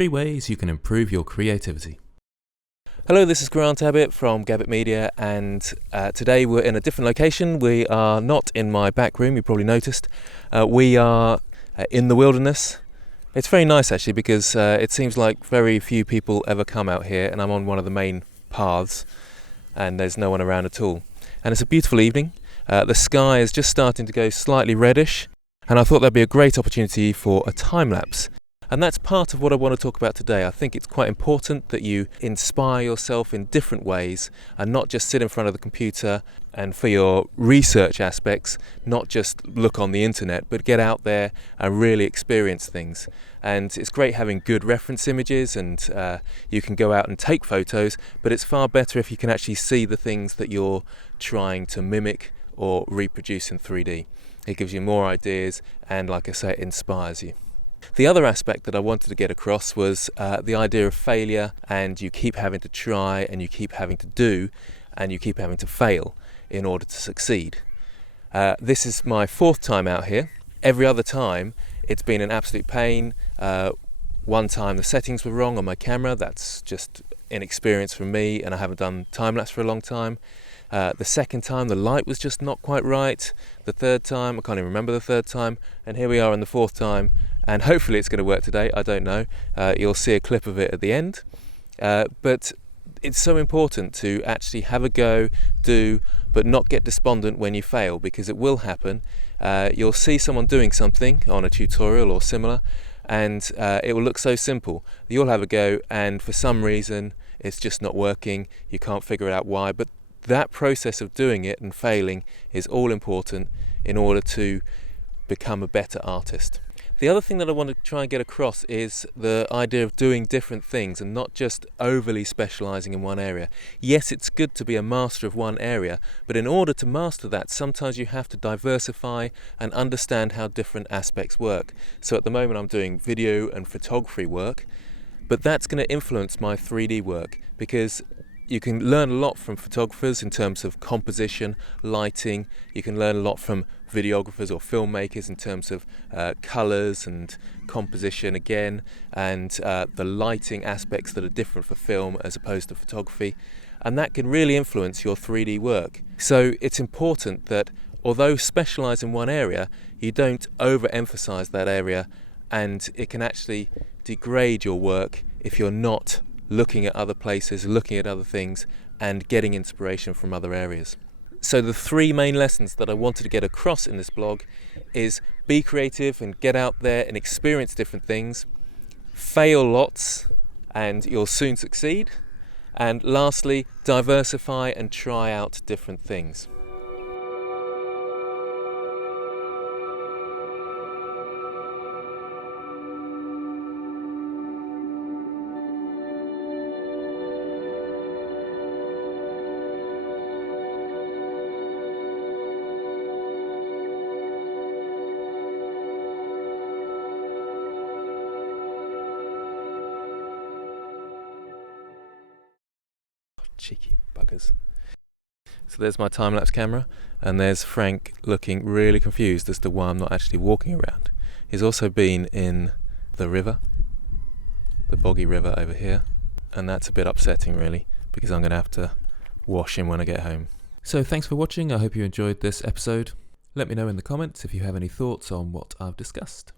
3 ways you can improve your creativity. Hello, this is Grant Abbott from Gabbett Media, and today we're in a different location. We are not in my back room, you probably noticed. We are in the wilderness. It's very nice actually because it seems like very few people ever come out here, and I'm on one of the main paths and there's no one around at all. And it's a beautiful evening. The sky is just starting to go slightly reddish, and I thought that'd be a great opportunity for a time lapse. And that's part of what I want to talk about today. I think it's quite important that you inspire yourself in different ways and not just sit in front of the computer, and for your research aspects, not just look on the internet, but get out there and really experience things. And it's great having good reference images, and you can go out and take photos, but it's far better if you can actually see the things that you're trying to mimic or reproduce in 3D. It gives you more ideas and, like I say, it inspires you. The other aspect that I wanted to get across was the idea of failure, and you keep having to try, and you keep having to do, and you keep having to fail in order to succeed. This is my 4th time out here. Every other time it's been an absolute pain. One time the settings were wrong on my camera. That's just inexperience from me, and I haven't done time-lapse for a long time. The second time the light was just not quite right. The third time, I can't even remember the third time, and here we are on the 4th time, and hopefully it's going to work today. I don't know. You'll see a clip of it at the end. But it's so important to actually have a go, do, but not get despondent when you fail, because it will happen. You'll see someone doing something on a tutorial or similar, and it will look so simple. You'll have a go, and for some reason it's just not working. You can't figure out why, but that process of doing it and failing is all important in order to become a better artist. The other thing that I want to try and get across is the idea of doing different things and not just overly specialising in one area. Yes, it's good to be a master of one area, but in order to master that, sometimes you have to diversify and understand how different aspects work. So at the moment I'm doing video and photography work, but that's going to influence my 3D work, because you can learn a lot from photographers in terms of composition, lighting. You can learn a lot from videographers or filmmakers in terms of colours and composition again, and the lighting aspects that are different for film as opposed to photography. And that can really influence your 3D work. So it's important that although specialise in one area, you don't overemphasise that area, and it can actually degrade your work if you're not looking at other places, looking at other things, and getting inspiration from other areas. So the 3 main lessons that I wanted to get across in this blog is be creative and get out there and experience different things, fail lots and you'll soon succeed, and lastly, diversify and try out different things. Cheeky buggers. So there's my time-lapse camera, and there's Frank looking really confused as to why I'm not actually walking around. He's also been in the river, the boggy river over here, and that's a bit upsetting really, because I'm going to have to wash him when I get home. So thanks for watching. I hope you enjoyed this episode. Let me know in the comments if you have any thoughts on what I've discussed.